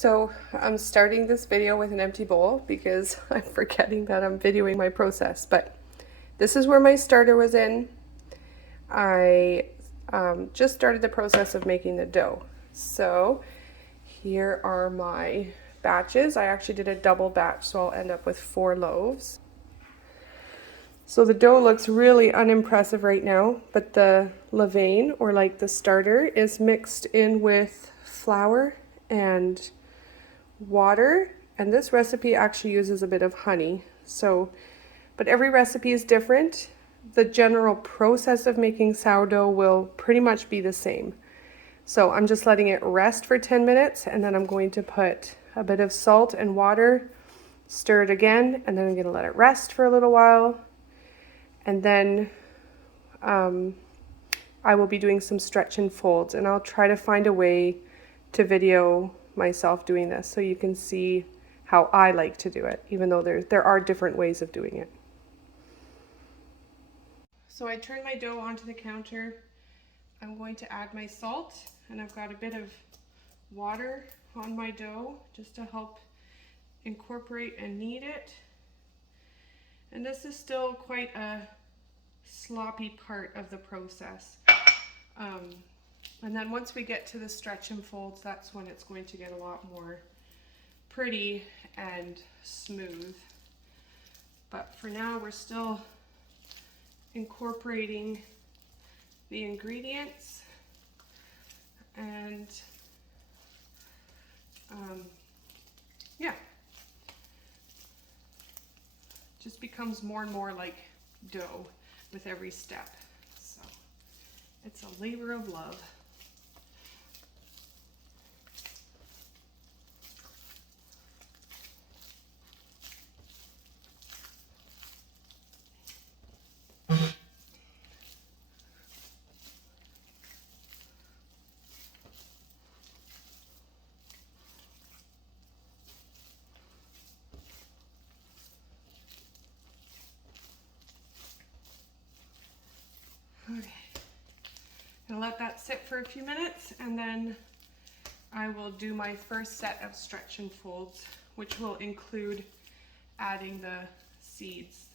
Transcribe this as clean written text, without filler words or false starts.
So I'm starting this video with an empty bowl because I'm forgetting that I'm videoing my process, but this is where my starter was in. I just started the process of making the dough. So here are my batches. I actually did a double batch, so I'll end up with 4 loaves. So the dough looks really unimpressive right now, but the levain, or like the starter, is mixed in with flour and water, and this recipe actually uses a bit of honey. So, but every recipe is different. The general process of making sourdough will pretty much be the same. So I'm just letting it rest for 10 minutes, and then I'm going to put a bit of salt and water, stir it again, and then I'm going to let it rest for a little while. And then I will be doing some stretch and folds, and I'll try to find a way to video myself doing this so you can see how I like to do it, even though there are different ways of doing it. So I turned my dough onto the counter. I'm going to add my salt, and I've got a bit of water on my dough just to help incorporate and knead it. And this is still quite a sloppy part of the process. And then once we get to the stretch and folds, that's when it's going to get a lot more pretty and smooth. But for now, we're still incorporating the ingredients, and yeah, just becomes more and more like dough with every step. So it's a labor of love. Okay, I'm gonna let that sit for a few minutes, and then I will do my first set of stretch and folds, which will include adding the seeds.